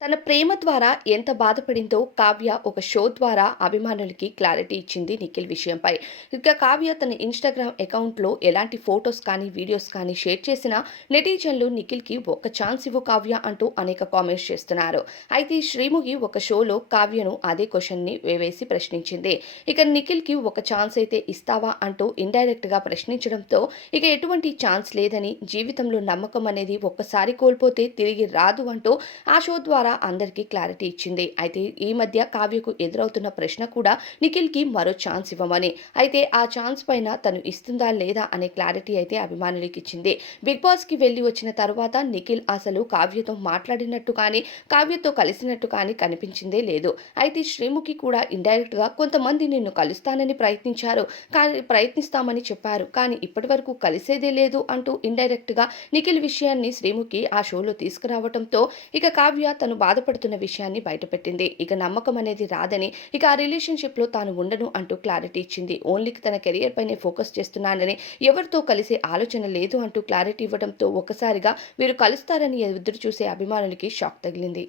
తన ప్రేమ ద్వారా ఎంత బాధపడిందో కావ్య ఒక షో ద్వారా అభిమానులకి క్లారిటీ ఇచ్చింది నిఖిల్ విషయంపై. ఇక కావ్య తన ఇన్స్టాగ్రామ్ అకౌంట్లో ఎలాంటి ఫొటోస్ కానీ వీడియోస్ కానీ షేర్ చేసినా నెటిజన్లు నిఖిల్కి ఒక ఛాన్స్ ఇవ్వు కావ్య అంటూ అనేక కామెంట్స్ చేస్తున్నారు. అయితే శ్రీముఖి ఒక షోలో కావ్యను అదే క్వశ్చన్ని వేసి ప్రశ్నించింది. ఇక నిఖిల్కి ఒక ఛాన్స్ అయితే ఇస్తావా అంటూ ఇండైరెక్ట్గా ప్రశ్నించడంతో ఇక ఎటువంటి ఛాన్స్ లేదని జీవితంలో నమ్మకం అనేది ఒక్కసారి కోల్పోతే తిరిగి రాదు అంటూ ఆ షో ద్వారా అందరికీ క్లారిటీ ఇచ్చింది. అయితే ఈ మధ్య కావ్యకు ఎదురవుతున్న ప్రశ్న కూడా నిఖిల్కి మరో ఛాన్స్ ఇవ్వమని. అయితే ఆ ఛాన్స్ పైన తను ఇస్తుందా లేదా అనే క్లారిటీ అయితే అభిమానులకి ఇచ్చింది. బిగ్ బాస్కి వెళ్ళి వచ్చిన తర్వాత నిఖిల్ అసలు కావ్యతో మాట్లాడినట్టు కానీ కావ్యతో కలిసినట్టు కానీ కనిపించిందే లేదు. అయితే శ్రీముఖి కూడా ఇండైరెక్ట్గా కొంతమంది నిన్ను కలుస్తానని ప్రయత్నించారు. కానీ ప్రయత్నిస్తామని చెప్పారు. కానీ ఇప్పటి వరకు కలిసేదే లేదు అంటూ ఇండైరెక్ట్గా నిఖిల్ విషయాన్ని శ్రీముఖి ఆ షోలో తీసుకురావడంతో ఇక కావ్య తను తను బాధపడుతున్న విషయాన్ని బయటపెట్టింది. ఇక నమ్మకం అనేది రాదని ఇక ఆ రిలేషన్షిప్లో తాను ఉండను అంటూ క్లారిటీ ఇచ్చింది. ఓన్లీ తన కెరియర్ పైనే ఫోకస్ చేస్తున్నానని ఎవరితో కలిసే ఆలోచన లేదు అంటూ క్లారిటీ ఇవ్వడంతో ఒక్కసారిగా వీరు కలుస్తారని ఎదురు చూసే అభిమానులకి షాక్ తగిలింది.